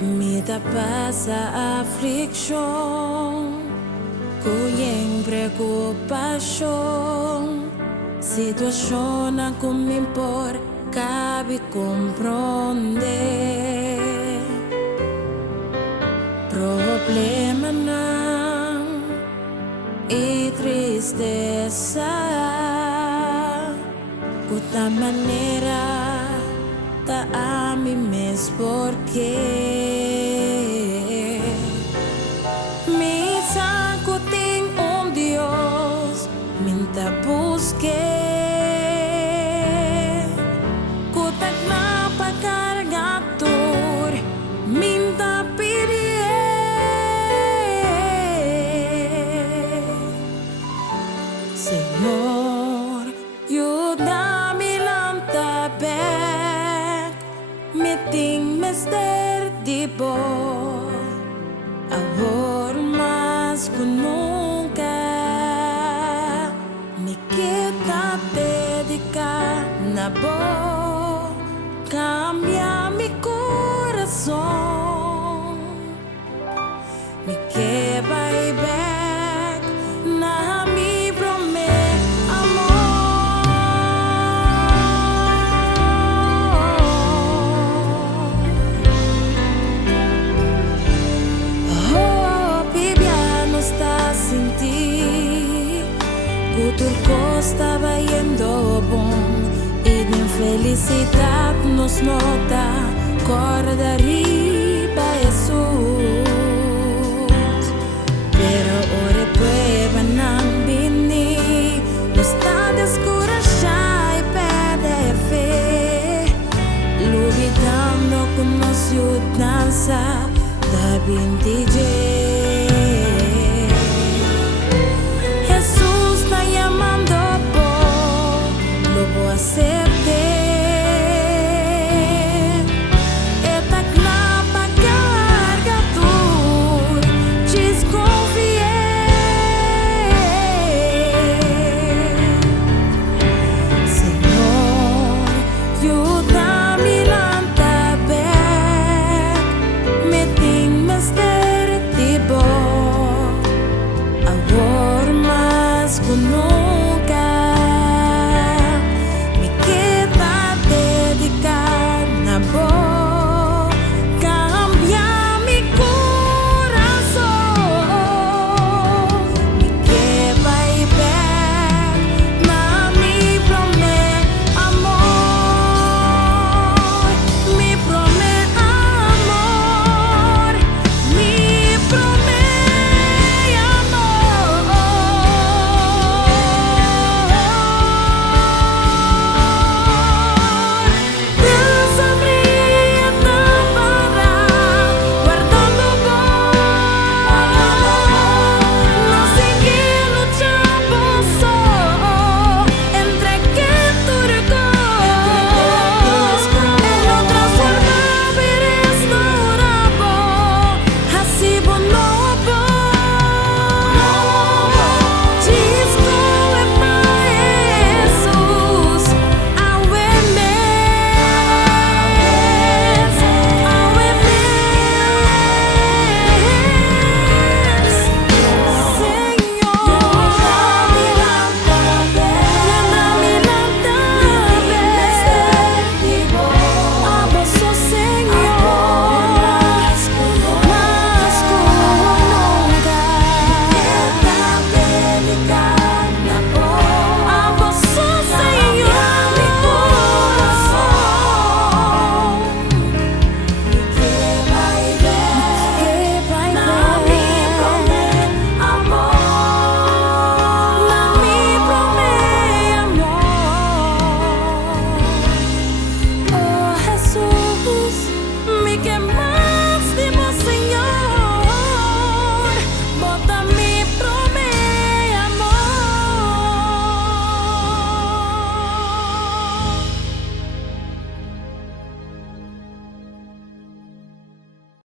Me tapa sa afliksyon, kuyeng preokupasyon, sitwasyon na kumimpor, cabe comprender. Problema ng tristeza, kuta manera ta ami mes porque minsan kuting Dios minta busque kutak na pagkargatur minta pidie Señor, yudami lang tabek meeting mister dibo ahor mas que nunca me queda dedicar na voz cambia mi corazón me que vai back na mi promete Turco estaba yendo bon y de felicidad nos nota corda arriba Jesús pero ora prueba nan bini no está descurajada y perde fe lubitando con nos danza da 20